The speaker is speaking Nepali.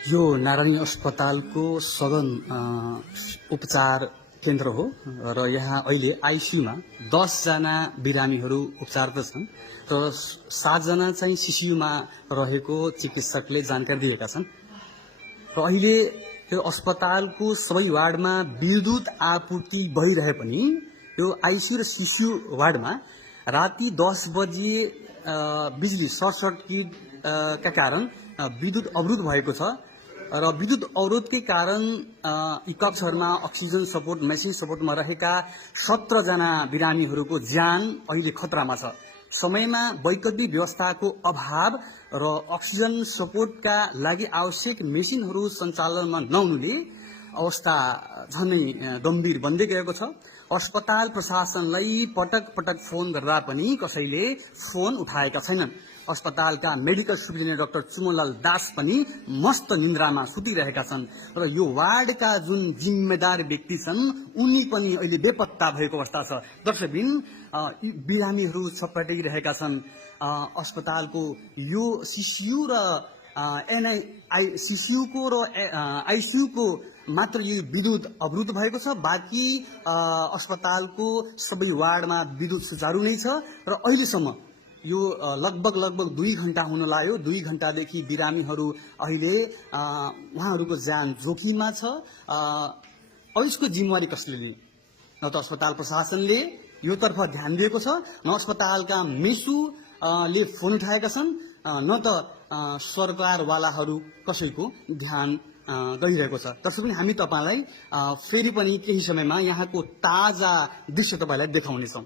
यो नारायणी अस्पतालको सदन उपचार केन्द्र हो र यहाँ अहिले आइसियुमा 10 जना बिरामीहरू उपचाररत छन् र 7 जना चाहिँ सिसियुमा रहेको चिकित्सकले जानकारी दिएका छन् र अहिले यो अस्पतालको सबै वार्डमा विद्युत आपूर्ति भइरहे पनि यो आइसियु र सिसियु वार्डमा राति 10 बजे बिजुली सर्ट सर्किट का कारण विद्युत अवरुद्ध भएको छ र विद्युत अवरोधकै कारण यी कक्षहरूमा अक्सिजन सपोर्ट मेसिन सपोर्टमा रहेका 17 जना बिरामीहरूको ज्यान अहिले खतरामा छ। समयमा वैकल्पिक व्यवस्थाको अभाव र अक्सिजन सपोर्टका लागि आवश्यक मेसिनहरू सञ्चालनमा नहुनुले अवस्था झनै गम्भीर बन्दै गएको छ। अस्पताल प्रशासनलाई पटक पटक फोन गर्दा पनि कसैले फोन उठाएका छैनन्। अस्पतालका मेडिकल सुप्रिन्टेन्डेन्ट डाक्टर चुमनलाल दास पनि मस्त निन्द्रामा सुतिरहेका छन् र यो वार्डका जुन जिम्मेदार व्यक्ति छन् उनी पनि अहिले बेपत्ता भएको अवस्था छ। दर्शकबिन बिरामीहरू छपटाइरहेका छन्। अस्पतालको यो सिसियु र सिसियुको र आइसियुको मात्र यही विद्युत अवरुद्ध भएको छ। बाँकी अस्पतालको सबै वार्डमा विद्युत सुचारू नै छ र अहिलेसम्म यो लगभग 2 घण्टा हुन लाग्यो। 2 घण्टादेखि बिरामीहरू अहिले उहाँहरूको ज्यान जोखिममा छ। अब यसको जिम्मेवारी कसले लिने? न त अस्पताल प्रशासनले यो तर्फ ध्यान दिएको छ, न अस्पतालका मेसुले फोन उठाएका छन्, न त सरकारवालाहरू कसैको ध्यान गइरहेको छ। त्यसो पनि हामी तपाईलाई फेरि पनि केही समयमा यहाँको ताजा दृश्य तपाईलाई देखाउनेछौँ।